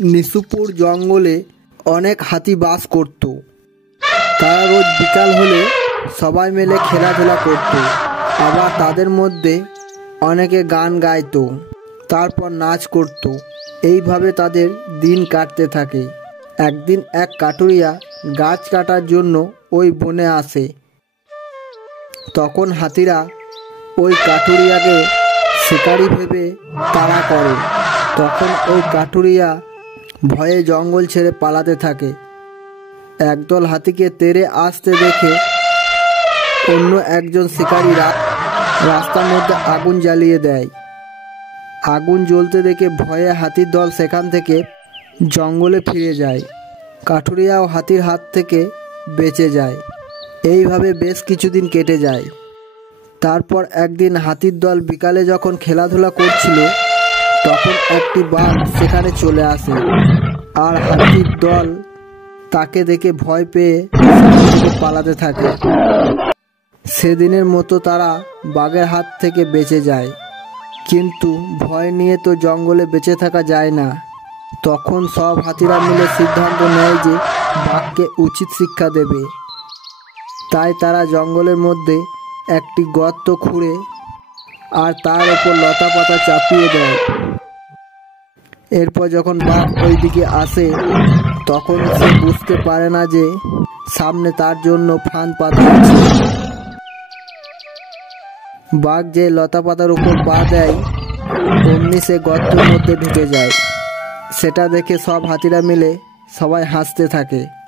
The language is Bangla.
নিশুপুর জঙ্গলে অনেক হাতি বাস করত। তারা রোজ বিকাল হলে সবাই মিলে খেলাধুলা করত। আবার তাদের মধ্যে অনেকে গান গাইত, তারপর নাচ করত। এইভাবে তাদের দিন কাটতে থাকে। একদিন এক কাঠুরিয়া গাছ কাটার জন্য ওই বনে আসে। তখন হাতিরা ওই কাঠুরিয়াকে শিকারি ভেবে তাড়া করে। তখন ওই কাঠুরিয়া ভয়ে জঙ্গল ছেড়ে পালাতে থাকে। একদল হাতিকে তেড়ে আসতে দেখে অন্য একজন শিকারি রাস্তার মধ্যে আগুন জ্বালিয়ে দেয়। আগুন জ্বলতে দেখে ভয়ে হাতির দল সেখান থেকে জঙ্গলে ফিরে যায়। কাঠুরিয়াও হাতির হাত থেকে বেঁচে যায়। এইভাবে বেশ কিছুদিন কেটে যায়। তারপর একদিন হাতির দল বিকালে যখন খেলাধুলা করছিল, তখন একটি বাঘ সেখানে চলে আসে। আর হাতির দল তাকে দেখে ভয় পেয়ে সেখান থেকে পালাতে থাকে। সেদিনের মতো তারা বাঘের হাত থেকে বেঁচে যায়। কিন্তু ভয় নিয়ে তো জঙ্গলে বেঁচে থাকা যায় না। তখন সব হাতিরা মিলে সিদ্ধান্ত নেয় যে বাঘকে উচিত শিক্ষা দেবে। তাই তারা জঙ্গলের মধ্যে একটি গর্ত খুঁড়ে আর তার ওপর লতা পাতা চাপিয়ে দেয়। এরপর যখন বাঘ ওই দিকে আসে, তখন সে বুঝতে পারে না যে সামনে তার জন্য ফাঁদ পাতা আছে। বাঘ যে লতা পাতার উপর পা দেয়, অমনি সে গর্তের মধ্যে ঢুকে যায়। সেটা দেখে সব হাতিরা মিলে সবাই হাসতে থাকে।